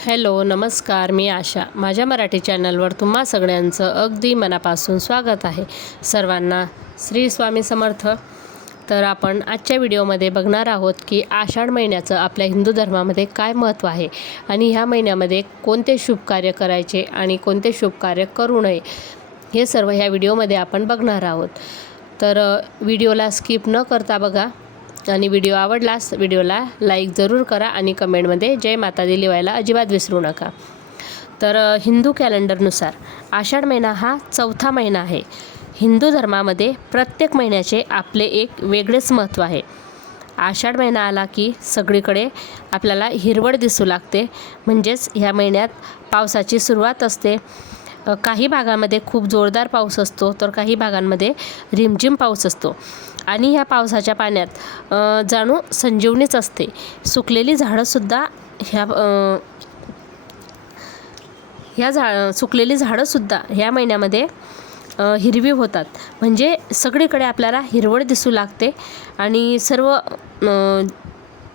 Hello नमस्कार, मी आशा. माझ्या मराठी चॅनलवर तुम्हा सगळ्यांचं अगदी मनापासून स्वागत आहे. सर्वांना श्री स्वामी समर्थ. तर आपण आजच्या व्हिडिओमध्ये बघणार आहोत की आषाढ महिन्याचं आपल्या हिंदू धर्मामध्ये काय महत्त्व आहे आणि ह्या महिन्यामध्ये कोणते शुभ कार्य करायचे आणि कोणते शुभ कार्य करू नये, हे सर्व ह्या व्हिडिओमध्ये आपण बघणार आहोत. तर व्हिडिओला स्किप न करता बघा आणि व्हिडिओ आवडल्यास व्हिडिओला लाईक जरूर करा आणि कमेंटमध्ये जय माता दी लिहायला अजिबात विसरू नका. तर हिंदू कॅलेंडरनुसार आषाढ महिना हा चौथा महिना आहे. हिंदू धर्मामध्ये प्रत्येक महिन्याचे आपले एक वेगळेच महत्त्व आहे. आषाढ महिना आला की सगळीकडे आपल्याला हिरवळ दिसू लागते, म्हणजेच ह्या महिन्यात पावसाची सुरुवात असते. काही भागांमध्ये खूप जोरदार पाऊस असतो तर काही भागांमध्ये रिमझिम पाऊस असतो आणि ह्या पावसाच्या पाण्यात जणू संजीवनीच असते. सुकलेली झाडंसुद्धा सुकलेली झाडंसुद्धा ह्या महिन्यामध्ये हिरवी होतात. म्हणजे सगळीकडे आपल्याला हिरवळ दिसू लागते आणि सर्व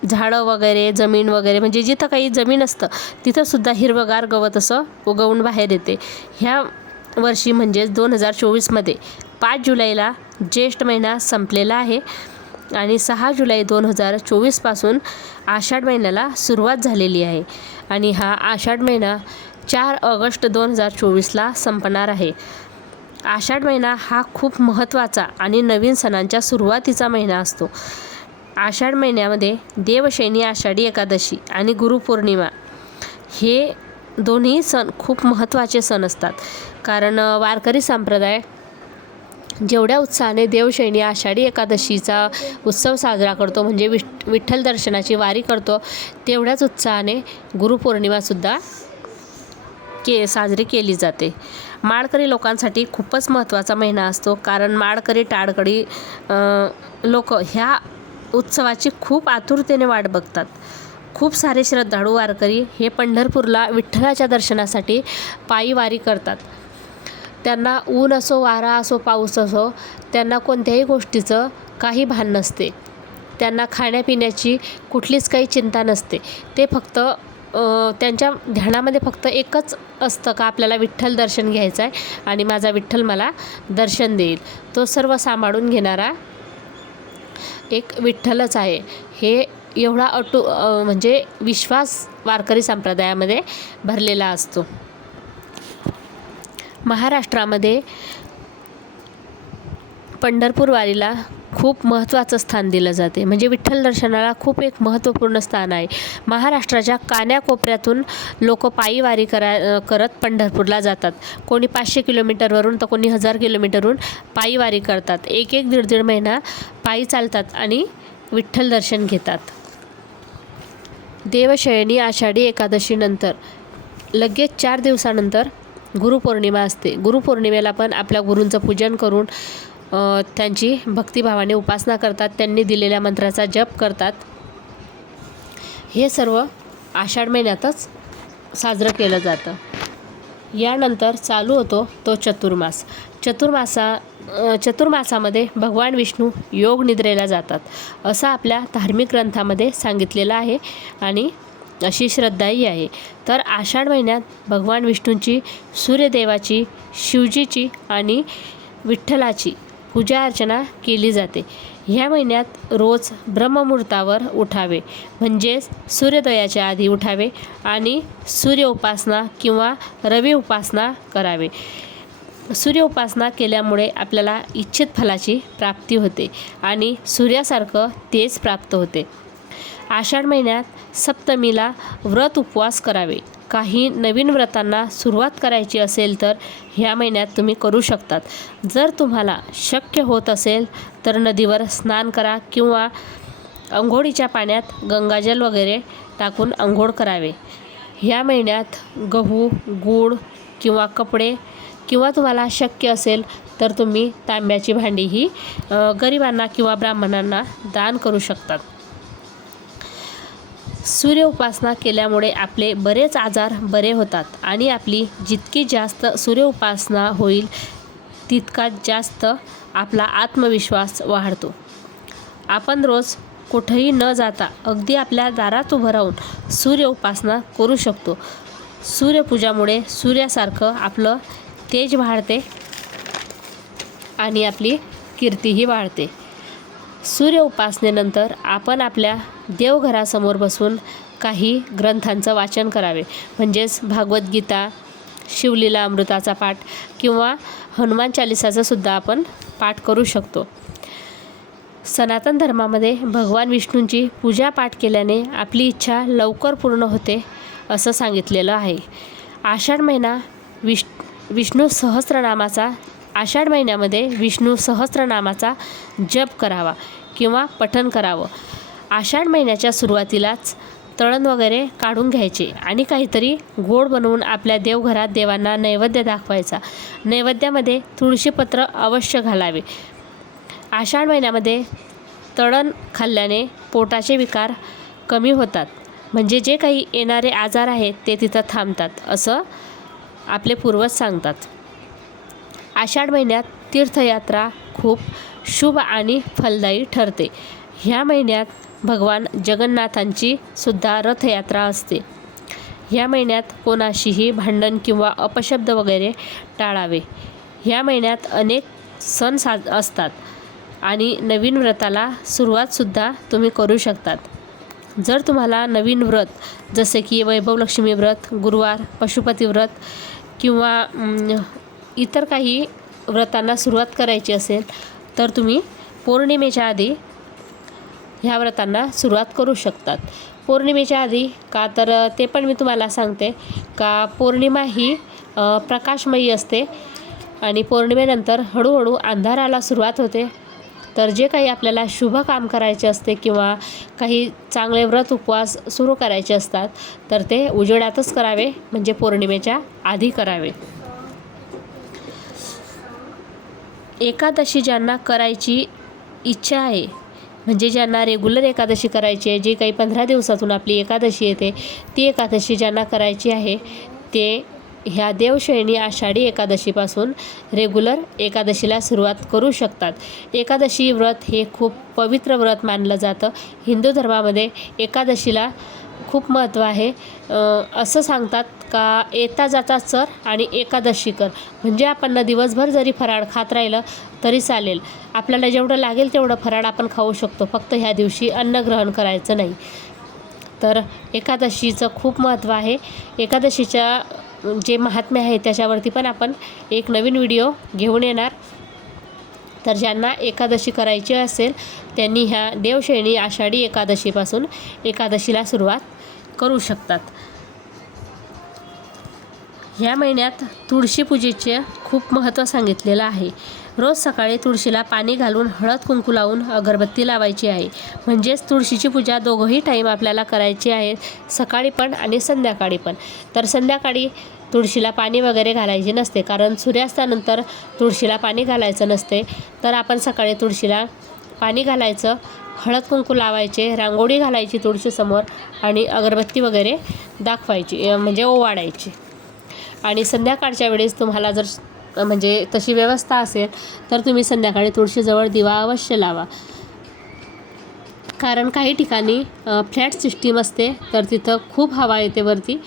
झाडं वगैरे जमीन वगैरे, म्हणजे जिथं काही जमीन असतं तिथंसुद्धा हिरवगार गवत असं उगवून बाहेर येते. ह्या वर्षी म्हणजेच 2024मध्ये 5 जुलैला ज्येष्ठ महिना संपलेला आहे आणि 6 जुलै 2024पासून आषाढ महिन्याला सुरुवात झालेली आहे आणि हा आषाढ महिना 4 ऑगस्ट 2024ला संपणार आहे. आषाढ महिना हा खूप महत्त्वाचा आणि नवीन सणांच्या सुरुवातीचा महिना असतो. आषाढ महिन्यामध्ये देवशयनी आषाढी एकादशी आणि गुरुपौर्णिमा हे दोन्ही सण खूप महत्त्वाचे सण असतात. कारण वारकरी संप्रदाय जेवढ्या उत्साहाने देवशयनी आषाढी एकादशीचा उत्सव साजरा करतो, म्हणजे विठ्ठल दर्शनाची वारी करतो, तेवढ्याच उत्साहाने गुरुपौर्णिमासुद्धा साजरी केली जाते. माळकरी लोकांसाठी खूपच महत्त्वाचा महिना असतो, कारण माळकरी टाळकरी लोक ह्या उत्सवाची खूप आतुरतेने वाट बघतात. खूप सारे श्रद्धाळू वारकरी हे पंढरपूरला विठ्ठलाच्या दर्शनासाठी पायी वारी करतात. त्यांना ऊन असो, वारा असो, पाऊस असो, त्यांना कोणत्याही गोष्टीचं काही भान नसते. त्यांना खाण्यापिण्याची कुठलीच काही चिंता नसते. ते फक्त त्यांच्या ध्यानामध्ये फक्त एकच असतं का आपल्याला विठ्ठल दर्शन घ्यायचं आहे आणि माझा विठ्ठल मला दर्शन देईल. तो सर्व सांभाळून घेणारा एक विठ्ठलच आहे. हे एवढा म्हणजे विश्वास वारकरी संप्रदायामध्ये भरलेला असतो. महाराष्ट्रामध्ये पंढरपूर वारीला खूप महत्त्वाचं स्थान दिलं जाते. म्हणजे विठ्ठल दर्शनाला खूप एक महत्त्वपूर्ण स्थान आहे. महाराष्ट्राच्या कान्याकोपऱ्यातून लोक पायी वारी करत पंढरपूरला जातात. कोणी 500 किलोमीटरवरून तर कोणी 1000 किलोमीटरवरून पायी वारी करतात. एक दीड महिना पायी चालतात आणि विठ्ठल दर्शन घेतात. देवशयनी आषाढी एकादशीनंतर लगेच 4 दिवसानंतर गुरुपौर्णिमा असते. गुरुपौर्णिमेला पण आपल्या गुरूंचं पूजन करून त्यांची भक्तिभावाने उपासना करतात. त्यांनी दिलेल्या मंत्राचा जप करतात. हे सर्व आषाढ महिन्यातच साजरं केलं जातं. यानंतर चालू होतो तो चतुर्मास. चतुर्मासामध्ये भगवान विष्णू योग निद्रेला जातात असं आपल्या धार्मिक ग्रंथामध्ये सांगितलेलं आहे आणि अशी श्रद्धाही आहे. तर आषाढ महिन्यात भगवान विष्णूंची, सूर्यदेवाची, शिवजीची आणि विठ्ठलाची पूजा अर्चना केली जाते. ह्या महिन्यात रोज ब्रह्ममुहूर्तावर उठावे, म्हणजेच सूर्योदयाच्या आधी उठावे आणि सूर्य उपासना किंवा रवी उपासना करावे. सूर्य उपासना केल्यामुळे आपल्याला इच्छित फलाची प्राप्ती होते आणि सूर्यासारखं तेज प्राप्त होते. आषाढ महिन्यात सप्तमीला व्रत उपवास करावे. काही नवीन व्रतांना सुरुवात करायची असेल तर ह्या महिन्यात तुम्ही करू शकतात. जर तुम्हाला शक्य होत असेल तर नदीवर स्नान करा किंवा अंघोळीच्या पाण्यात गंगाजल वगैरे टाकून अंघोळ करावे. ह्या महिन्यात गहू, गूळ किंवा कपडे किंवा तुम्हाला शक्य असेल तर तुम्ही तांब्याची भांडीही गरिबांना किंवा ब्राह्मणांना दान करू शकतात. सूर्य उपासना केल्यामुळे आपले बरेच आजार बरे होतात आणि आपली जितकी जास्त सूर्य उपासना होईल तितका जास्त आपला आत्मविश्वास वाढतो. आपण रोज कुठेही न जाता अगदी आपल्या दारात उभं राहून सूर्य उपासना करू शकतो. सूर्यपूजामुळे सूर्यासारखं आपलं तेज वाढते आणि आपली कीर्तीही वाढते. सूर्य उपासनेनंतर आपण आपल्या देवघरासमोर बसून काही ग्रंथांचं वाचन करावे. म्हणजेच भागवद्गीता, शिवलीला अमृताचा पाठ किंवा हनुमान चालिसाचा सुद्धा आपण पाठ करू शकतो. सनातन धर्मामध्ये भगवान विष्णूंची पूजा पाठ केल्याने आपली इच्छा लवकर पूर्ण होते असं सांगितलेलं आहे. आषाढ महिना आषाढ महिन्यामध्ये विष्णू सहस्त्रनामाचा जप करावा किंवा पठण करावं. आषाढ महिन्याच्या सुरुवातीलाच तळण वगैरे काढून घ्यायचे आणि काहीतरी गोड बनवून आपल्या देवघरात देवांना नैवेद्य दाखवायचा. नैवेद्यामध्ये तुळशीपत्र अवश्य घालावे. आषाढ महिन्यामध्ये तळण खाल्ल्याने पोटाचे विकार कमी होतात. म्हणजे जे काही येणारे आजार आहेत ते तिथं थांबतात असं आपले पूर्वज सांगतात. आषाढ महिन्यात तीर्थयात्रा खूप शुभ आणि फलदायी ठरते. ह्या महिन्यात भगवान जगन्नाथांची सुद्धा रथयात्रा असते. ह्या महिन्यात कोणाशीही भांडण किंवा अपशब्द वगैरे टाळावे. ह्या महिन्यात अनेक सण असतात आणि नवीन व्रताला सुरुवातसुद्धा तुम्ही करू शकतात. जर तुम्हाला नवीन व्रत जसे की वैभवलक्ष्मी व्रत, गुरुवार, पशुपती व्रत किंवा इतर काही व्रतांना सुरुवात करायची असेल तर तुम्ही पौर्णिमेच्या आधी ह्या व्रतांना सुरुवात करू शकतात. पौर्णिमेच्या आधी का तर ते पण मी तुम्हाला सांगते का पौर्णिमा ही प्रकाशमयी असते आणि पौर्णिमेनंतर हळूहळू अंधाराला सुरुवात होते. तर जे काही आपल्याला शुभ काम करायचे असते किंवा काही चांगले व्रत उपवास सुरू करायचे असतात तर ते उजेडातच करावे. म्हणजे पौर्णिमेच्या आधी करावे. एकादशी ज्यांना करायची इच्छा आहे, म्हणजे ज्यांना रेग्युलर एकादशी करायची आहे, जी काही 15 दिवसातून आपली एकादशी येते ती एकादशी ज्यांना करायची आहे ते ह्या देवशयनी आषाढी एकादशीपासून रेग्युलर एकादशीला सुरुवात करू शकतात. एकादशी व्रत हे खूप पवित्र व्रत मानलं जातं. हिंदू धर्मामध्ये एकादशीला खूप महत्त्व आहे. असं सांगतात का येता जाता चर आणि एकादशी कर. म्हणजे आपण दिवसभर जरी फराळ खात राहिलं तरी चालेल. आपल्याला जेवढं लागेल तेवढं फराळ आपण खाऊ शकतो. फक्त ह्या दिवशी अन्न ग्रहण करायचं नाही. तर एकादशीचं खूप महत्त्व आहे. एकादशीच्या जे महात्म्य आहे त्याच्यावरती पण आपण एक नवीन व्हिडिओ घेऊन येणार. तर ज्यांना एकादशी करायची असेल त्यांनी ह्या देवशयनी आषाढी एकादशीपासून एकादशीला सुरुवात करू शकतात. ह्या महिन्यात तुळशी पूजेचे खूप महत्त्व सांगितलेलं आहे. रोज सकाळी तुळशीला पाणी घालून हळद कुंकू लावून अगरबत्ती लावायची आहे. म्हणजेच तुळशीची पूजा दोघंही टाईम आपल्याला करायची आहे, सकाळी पण आणि संध्याकाळी पण. तर संध्याकाळी तुळशीला पाणी वगैरे घालायचे नसते कारण सूर्यास्तानंतर तुळशीला पाणी घालायचं नसते. तर आपण सकाळी तुळशीला पाणी घालायचं, हळद कुंकू लावायचे, रांगोळी घालायची तुळशीसमोर आणि अगरबत्ती वगैरे दाखवायची म्हणजे ओवाळायची. आणि संध्याकाळच्या वेळेस तुम्हाला जर म्हणजे तशी व्यवस्था असेल तर तुम्ही संध्याकाळी तुळशीजवळ दिवा अवश्य लावा. कारण काही ठिकाणी फ्लॅट सिस्टीम असते तर तिथं खूप हवा येते वरती.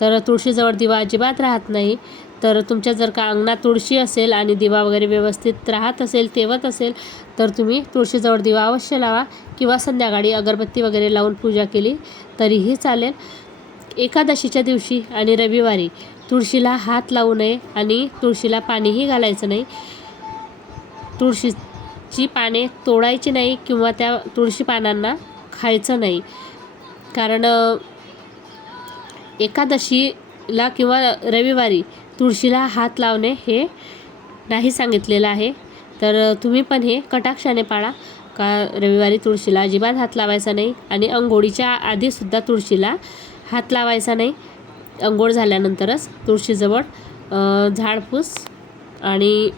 तर तुळशीजवळ दिवा अजिबात राहत नाही. तर तुमच्या जर का अंगणात तुळशी असेल आणि दिवा वगैरे व्यवस्थित राहत असेल, तेवत असेल तर तुम्ही तुळशीजवळ दिवा अवश्य लावा किंवा संध्याकाळी अगरबत्ती वगैरे लावून पूजा केली तरीही चालेल. एकादशीच्या दिवशी आणि रविवारी तुळशीला हात लावू नये आणि तुळशीला पाणीही घालायचं नाही. तुळशीची पाने तोडायची नाही किंवा त्या तुळशी पानांना खायचं नाही. कारण एकादशीला किंवा रविवारी तुळशीला हात लावणे हे नाही सांगितलेलं आहे. तर तुम्ही पण हे कटाक्षाने पाळा का रविवारी तुळशीला अजिबात हात लावायचा नाही आणि अंघोळीच्या आधीसुद्धा तुळशीला हात लावायचा नाही. अंघोळ झाल्यानंतरच तुळशीजवळ झाडपूस आणि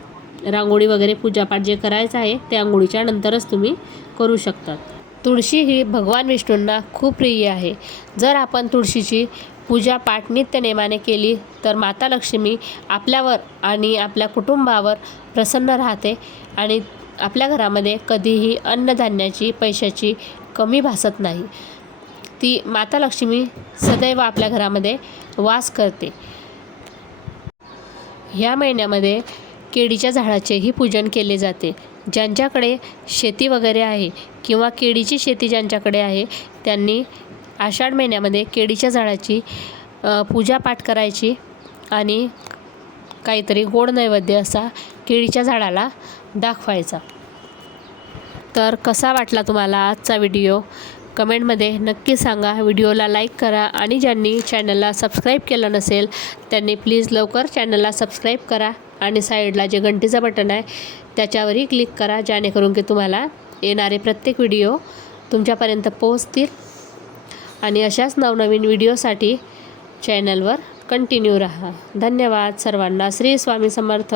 रांगोळी वगैरे पूजापाठ जे करायचं आहे ते अंघोळीच्या नंतरच तुम्ही करू शकतात. तुळशी ही भगवान विष्णूंना खूप प्रिय आहे. जर आपण तुळशीची पूजापाठ नित्यनेमाने केली तर माता लक्ष्मी आपल्यावर आणि आपल्या कुटुंबावर प्रसन्न राहते आणि आपल्या घरामध्ये कधीही अन्नधान्याची पैशाची कमी भासत नाही. ती माता लक्ष्मी सदैव आपल्या घरामध्ये वास करते. ह्या महिन्यामध्ये केळीच्या झाडाचेही पूजन केले जाते. ज्यांच्याकडे शेती वगैरे आहे किंवा केळीची शेती ज्यांच्याकडे आहे त्यांनी आषाढ महिन्यामध्ये केळीच्या झाडाची पूजापाठ करायची आणि काहीतरी गोड नैवेद्य असा केळीच्या झाडाला दाखवायचा. तर कसा वाटला तुम्हाला आजचा व्हिडिओ कमेंटमध्ये नक्की सांगा. व्हिडिओला लाईक करा आणि ज्यांनी चॅनलला सबस्क्राईब केलं नसेल त्यांनी प्लीज लवकर चॅनलला सबस्क्राईब करा आणि साईडला जे घंटीचं बटन आहे त्याच्यावरही क्लिक करा, जेणेकरून की तुम्हाला येणारे प्रत्येक व्हिडिओ तुमच्यापर्यंत पोहोचतील. आणि अशाच नवनवीन व्हिडिओसाठी चॅनलवर कंटिन्यू राहा. धन्यवाद सर्वांना. श्री स्वामी समर्थ.